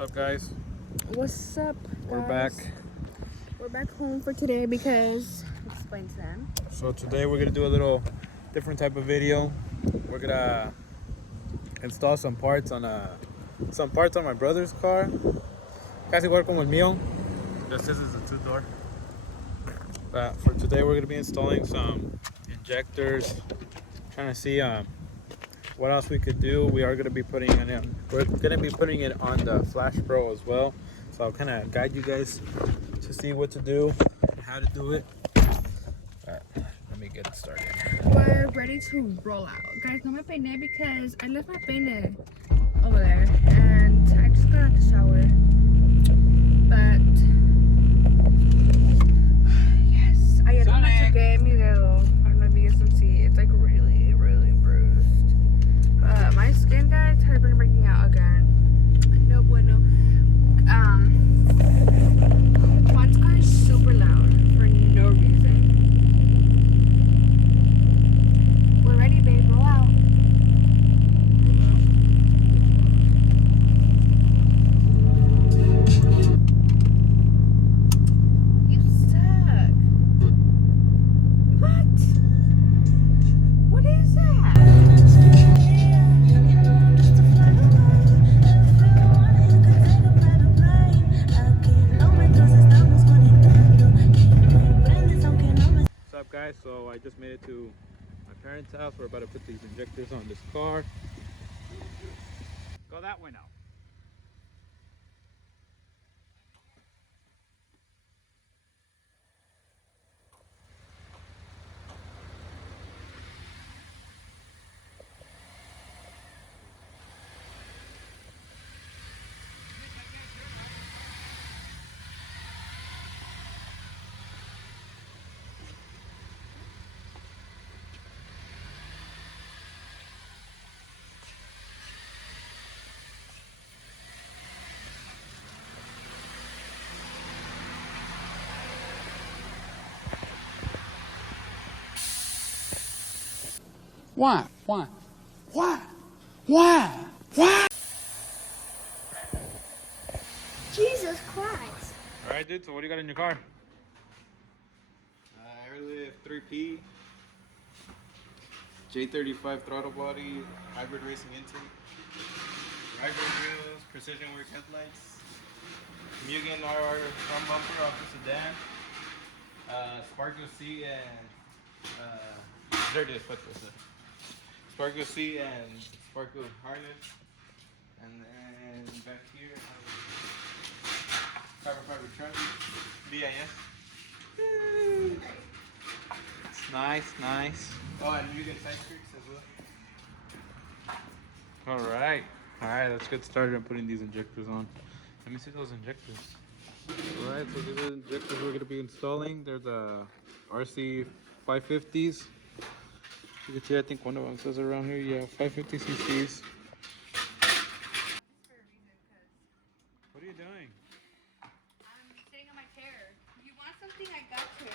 up, guys? What's up, guys? We're back. We're back home for today because explain to them. So today we're gonna do a little different type of video. We're gonna install some parts on my brother's car. Casi igual como el mío. Just this is a two-door. But for today we're gonna be installing some injectors. Trying to see what else we could do. We are gonna be putting it on the Flash Pro as well. So I'll kind of guide you guys to see what to do and how to do it. Alright, let me get it started. We're ready to roll out. Guys, no me peiné because I left my peine over there and I just got out the shower. But yes, ayer me choqué mi dedo. I don't know if you guys can see. It's like really, really bruised. My skin, guys, has been breaking out again. No bueno. Juan's car is super loud for no reason. We're ready, babe. Roll out. You suck. What? What is that? What's up, guys? So I just made it to my parents' house. We're about to put these injectors on this car. Go that way now. Why? Jesus Christ. Alright, dude, so what do you got in your car? Airlift 3P, J35 throttle body, hybrid racing intake, hybrid wheels, precision work headlights, Mugen RR front bumper off the sedan, Sparkle C and there it is, what's this? Sparkle C and Sparkle harness, and then back here, carbon fiber trunk, BIS. It's nice. Oh, and Mugen side streaks as well. Alright, let's get started on putting these injectors on. Let me see those injectors. Alright, so these are the injectors we're going to be installing. They're the RC 550s. You can see, I think one of them says around here, yeah, 550 cc's. What are you doing? I'm sitting on my chair. You want something? I got you.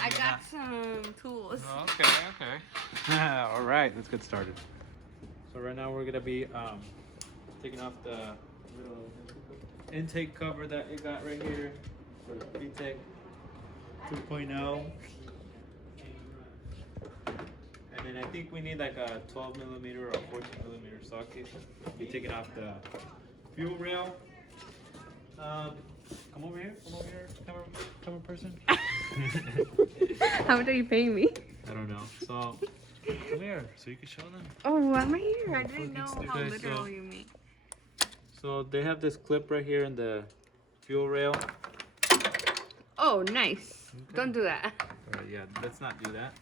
I got some tools. Oh, okay. Alright, let's get started. So right now we're going to be taking off the little intake cover that you got right here for the VTEC 2.0. And then I think we need like a 12 millimeter or 14 millimeter socket. Be taking off the fuel rail. Come over here, camera person. How much are you paying me? I don't know. So come here, so you can show them. Oh, I'm right here. I didn't know Fucking how stupid. literal you mean. So they have this clip right here in the fuel rail. Oh, nice. Okay. Don't do that. Yeah, let's not do that.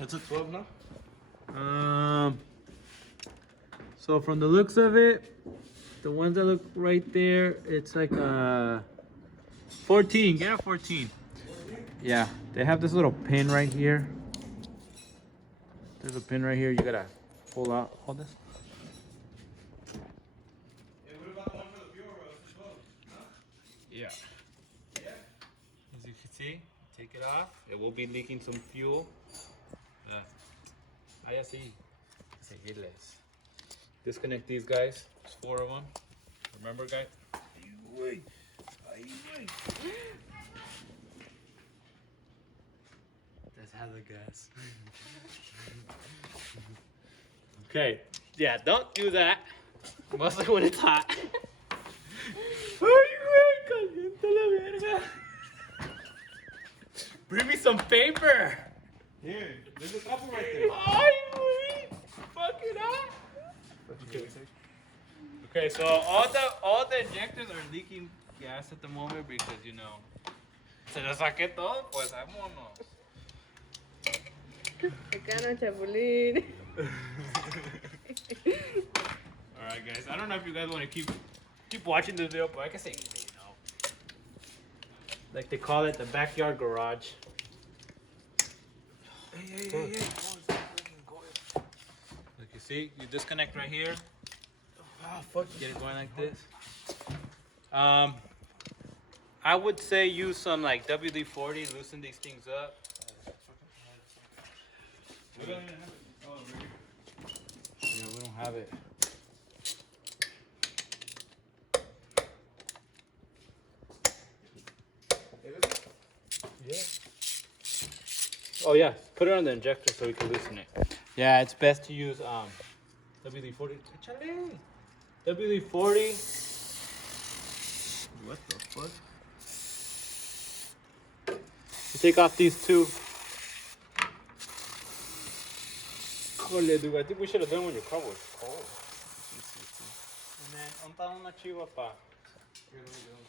It's a 12 now? So from the looks of it, the ones that look right there, it's like a 14. Get a 14. Yeah, they have this little pin right here. There's a pin right here. You gotta pull out. Hold this. Yeah, what about the one for the fuel rail? It's 12, huh? Yeah. Yeah? As you can see, take it off. It will be leaking some fuel. Ahí así. Seguirles. Disconnect these guys. There's 4 of them. Remember, guys? That's hella gas. Okay. Yeah, don't do that. Mostly when it's hot. Bring me some paper. Here, there's a couple right there. Ay, güey. Fucking hot. Okay, so all the injectors are leaking gas at the moment because, you know, se lo saqué todo, pues vámonos. Acá chapulín. Alright guys, I don't know if you guys want to keep watching this video, but I can say anything, you know. Like they call it the backyard garage. Hey. Like you see, you disconnect right here. Oh, fuck. Get it going like this. I would say use some like WD-40, loosen these things up. We don't even have it. Oh, right here. Yeah, we don't have it. Yeah. Oh yeah, put it on the injector so we can loosen it. Yeah, it's best to use WD-40. Échale. WD-40. What the fuck? You take off these two. Holy dude, I think we should have done when your car was cold. And then, unta una chiva pa.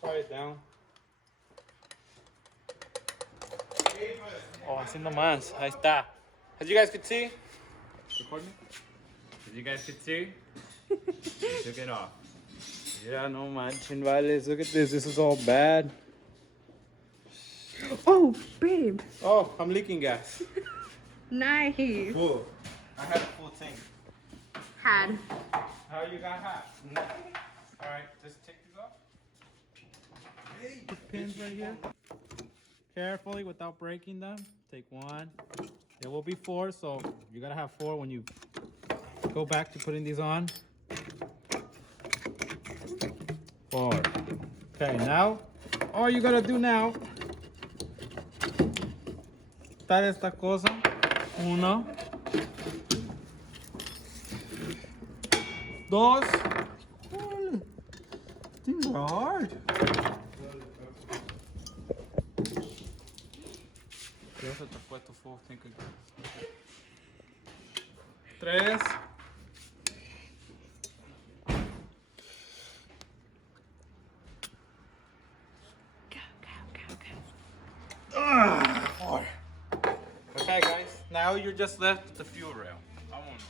Try it down. Oh, así nomás. Ahí está. As you guys could see, recording? As you guys could see, took it off. Yeah, no manchen, vales. Look at this. This is all bad. Oh, babe. Oh, I'm leaking gas. Nice. Full. I had a full tank. Had. How you got hot? Alright, just take these off. Put pins right here. Carefully without breaking them. Take one. There will be 4, so you gotta have 4 when you go back to putting these on. 4. Okay, now all you gotta do now. Quitar esta cosa. 1. 2. Things are hard. Ya se te fue tu full tank of gas. 3. 4. Okay, guys. Now you're just left with the fuel rail. Vámonos.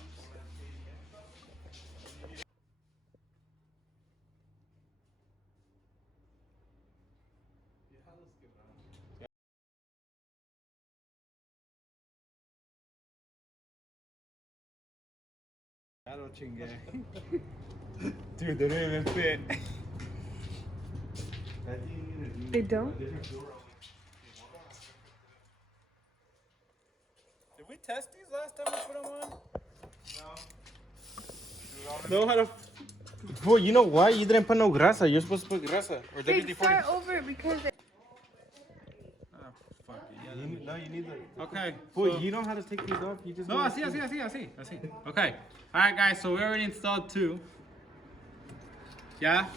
Ya lo chingué. Dude, they don't even fit. They don't? Did we test these last time we put them on? No. No, how to. Boy, you know why? You didn't put no grasa. You're supposed to put grasa. Or They WD-40. start over because it... Oh, fuck it. No, you need the... Okay. Boy, so- you know how to take these off. You just... No, así. Okay. All right, guys. So we already installed 2. Yeah,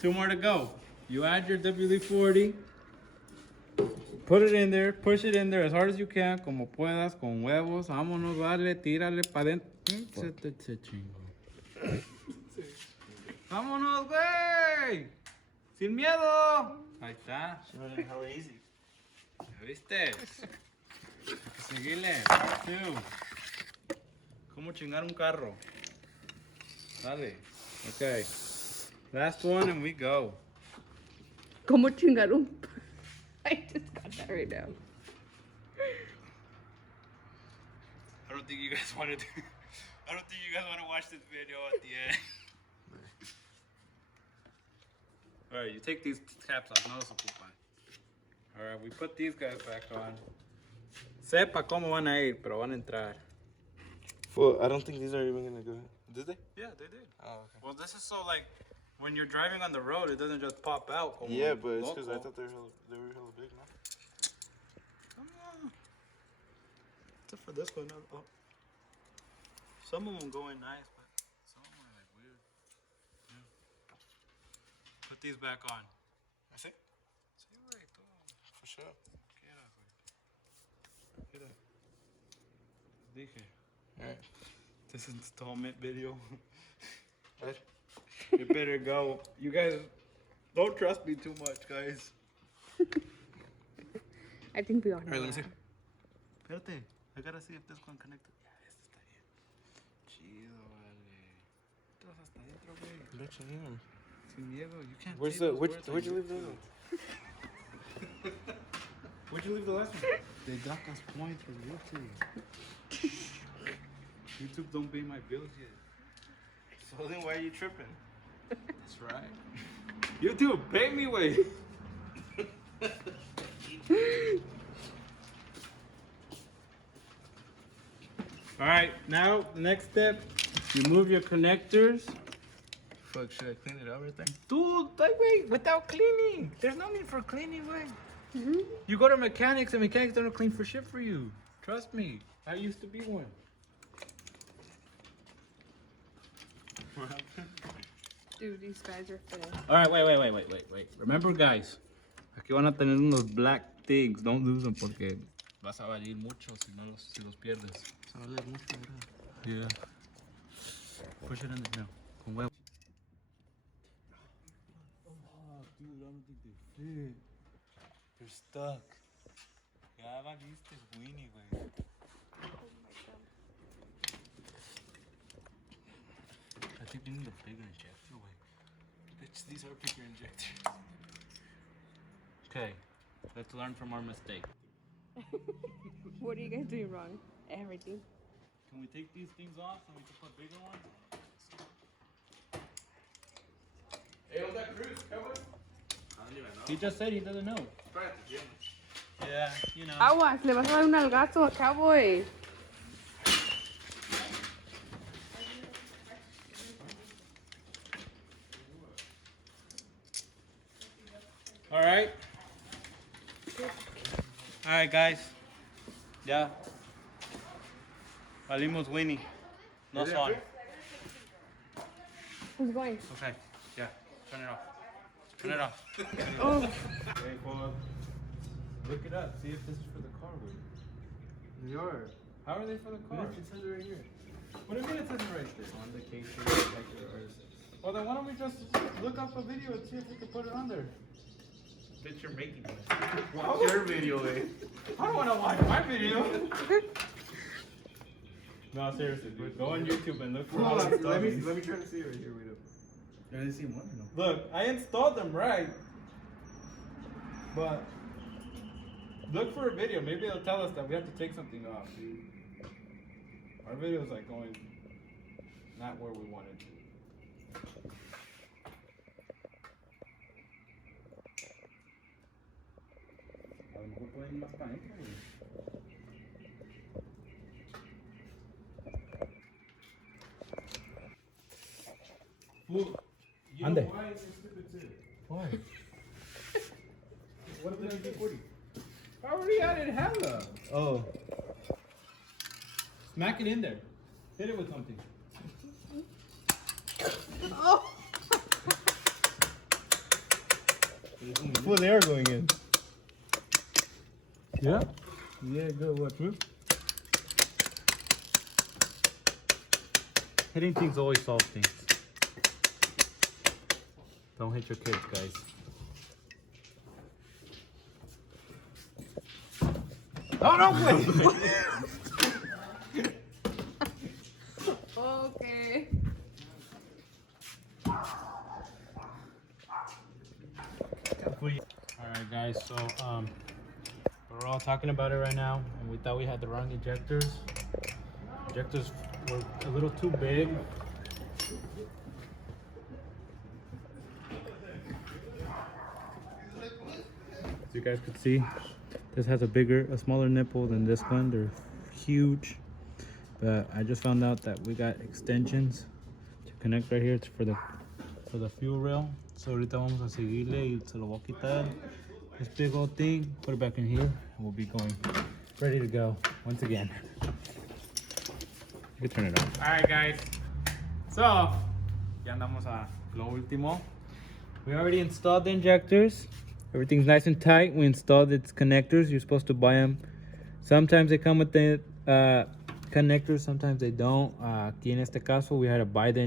2 more to go. You add your WD-40. Put it in there. Push it in there as hard as you can, como puedas, con huevos. Vámonos, dale, tírale para dentro. Se chingó. Vámonos, güey. Sin miedo. Ahí está. Hella easy. ¿Ya viste? Seguile. Part 2. ¿Cómo chingar un carro? Dale. Okay. Last one and we go. ¿Cómo chingar un... I just got that right now. I don't think you guys want to watch this video at the end. Alright, you take these caps off. No se ocupan. Alright, we put these guys back on. Sepa cómo van a ir, pero van a entrar. Well, I don't think these are even gonna go. Did they? Yeah, they did. Oh, okay. Well, this is so like when you're driving on the road, it doesn't just pop out. Como Yeah, but it's because I loco. thought they were hella big, no? Except for this one. Oh. Some of them go in nice, but some of them are like weird. Yeah. Put these back on. ¿Así? Sí, güey, todo. For sure. Quieras, güey. Mira. Dije. Alright. This installment video. Right. It better go. You guys don't trust me too much, guys. I think we all know. Alright, let me see. Espérate. I gotta see if this one connected. Yeah, este está bien. Chido, vale. Estás hasta adentro, güey. Let you in. Sin miedo. You can't Where's say the, those words where'd you on leave the YouTube. Where'd you leave the last one? They dock us points for YouTube. YouTube don't pay my bills yet. So then why are you tripping? That's right. YouTube, pay me, wait. All right, now the next step, you move your connectors. Fuck, should I clean it out right there? Dude, like, wait, without cleaning. There's no need for cleaning, wait. You go to mechanics and mechanics don't clean for shit for you. Trust me, I used to be one. Dude, these guys are finished. All right, wait. Remember, guys, aquí van a tener unos black things. Don't lose them porque vas a valer mucho si los pierdes. Se va a leer mucho, ¿verdad? Yeah. Push it in there now. Con huevo. Oh, dude, I don't think they fit. They're stuck. Ya valiste, Winnie, güey. I think you need a bigger injector, way. Bitch, these are bigger injectors. Okay, let's learn from our mistake. What are you guys doing wrong? Everything. Can we take these things off and we can put bigger ones? Hey, what's that cruise? Cowboy? I don't even know. He just said he doesn't know. Probably at the gym. Yeah, you know. Aguas, le vas a dar un algazo a Cowboy. All right. All right, guys. Yeah. Valimos Winnie. No son. Who's going? Okay. Yeah. Turn it off. Turn it off. Oh, Hey, Paul. Look it up. See if this is for the car wheel. They are. How are they for the car? It says it right here. What do you mean it says it right there? On the case sheet. Well, then why don't we just look up a video and see if we can put it on there? Bitch, you're making it. Watch your video, eh? I don't want to watch my video. No, seriously, dude. Go on YouTube and look for all the stuff. Let me try to see it right here. Wait up. I didn't see one. No. Look, I installed them right, but look for a video. Maybe it'll tell us that we have to take something off, dude. Our video's like going not where we wanted to. A lo mejor pueden ir más para adentro, güey. Fool. You Ande. know why it's stupid too? Why? What if they don't do 40? I already added hella. Oh. Smack it in there. Hit it with something. oh. Well, they are going in. Yeah? Yeah, good. What, true? Hitting things always solves things. Don't hit your kids, guys. Oh, no, wait! Okay. Alright, guys, so we're all talking about it right now, and we thought we had the wrong injectors. Injectors were a little too big. As you guys could see, this has a smaller nipple than this one. They're huge. But I just found out that we got extensions to connect right here for the for the fuel rail. So ahorita vamos a seguirle y se lo voy a quitar. This big old thing, put it back in here, and we'll be going, ready to go once again. You can turn it on. Alright guys, so ya andamos a lo último. We already installed the injectors. Everything's nice and tight. We installed its connectors. You're supposed to buy them. Sometimes they come with the connectors, sometimes they don't. Aquí en este caso, we had to buy the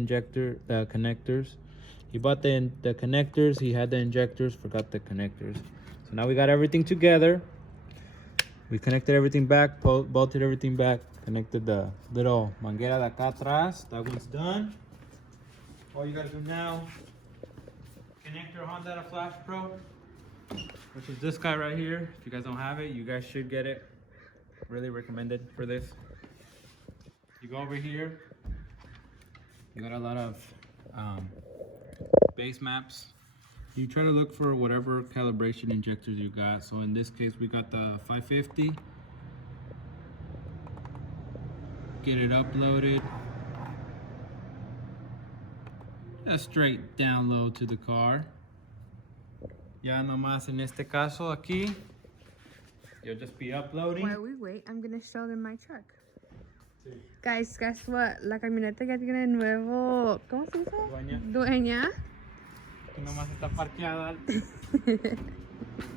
connectors. He bought the connectors, he had the injectors, forgot the connectors. So now we got everything together. We connected everything back, bolted everything back, connected the little manguera de acá atrás. That one's done. All you gotta do now, connect your Honda Flash Pro, which is this guy right here. If you guys don't have it, you guys should get it. Really recommended for this. You go over here, you got a lot of base maps. You try to look for whatever calibration injectors you got. So in this case, we got the 550. Get it uploaded. A straight download to the car. Ya nomás en este caso aquí, you'll just be uploading. While we wait, I'm gonna show them my truck. Sí. Guys, guess what? La camioneta ya tiene nuevo, ¿cómo se dice? Dueña. Nomás está parqueada.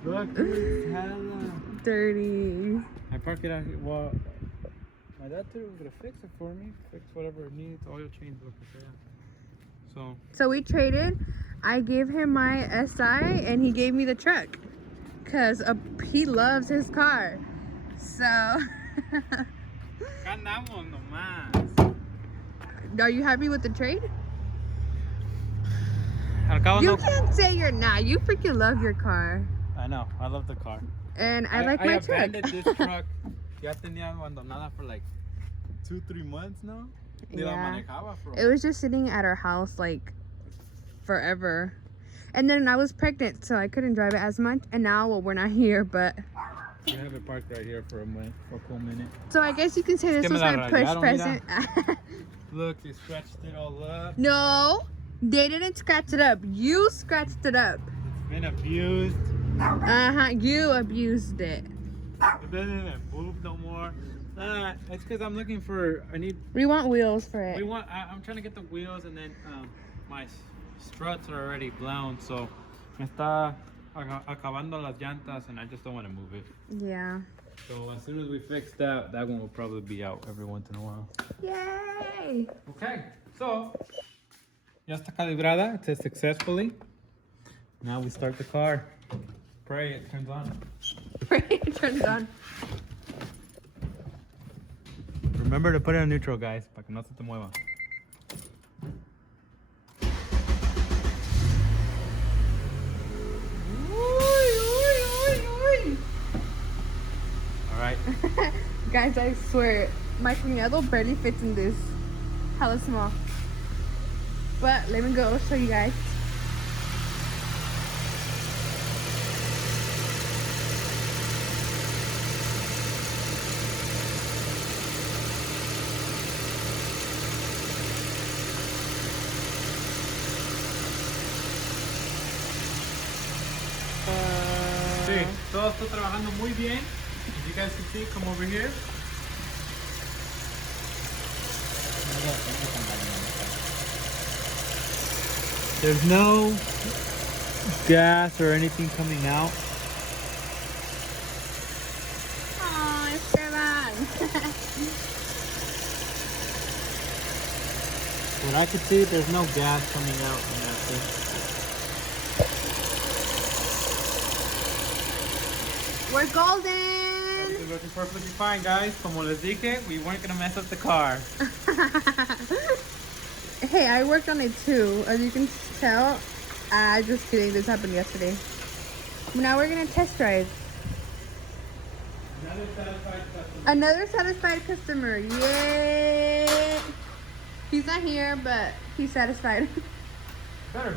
Look, it's hella dirty. I park it out here. Well, my dad was gonna fix it for me. Fix whatever it needs. Oil change, lo que sea. So we traded. I gave him my SI and he gave me the truck. Cause he loves his car. So. Andamos nomás. Are you happy with the trade? You can't say you're not. You freaking love your car. I know. I love the car. And I like my truck. I abandoned this truck. Ya tenía abandonada for like 2-3 months now. Yeah. It was just sitting at our house like forever. And then I was pregnant, so I couldn't drive it as much. And now, well, we're not here, but we have it parked right here for a cool minute. So I guess you can say this was my push present. Look, they scratched it all up. No, they didn't scratch it up. You scratched it up. It's been abused. You abused it. It doesn't even move no more. It's because I'm looking for. We want wheels for it. I'm trying to get the wheels, and then my struts are already blown, so me está acabando las llantas, and I just don't want to move it. Yeah. So as soon as we fix that one will probably be out every once in a while. Yay! Okay, so ya está calibrada. It says successfully. Now we start the car. Pray it turns on. Pray it turns on. Remember to put it in neutral, guys, para que no se te mueva. Alright. Guys, I swear, my cuñado barely fits in this. Hella small. But let me go show you guys. Sí, todo está trabajando muy bien. As you guys can see, come over here. There's no gas or anything coming out. Oh, Esteban. What I could see, there's no gas coming out in that thing. We're golden. It's looking perfectly fine, guys. Como les dije, we weren't gonna mess up the car. Hey, I worked on it too. As you can tell, just kidding. This happened yesterday. Now we're gonna test drive. Another satisfied customer. Yay! He's not here, but he's satisfied. Better be.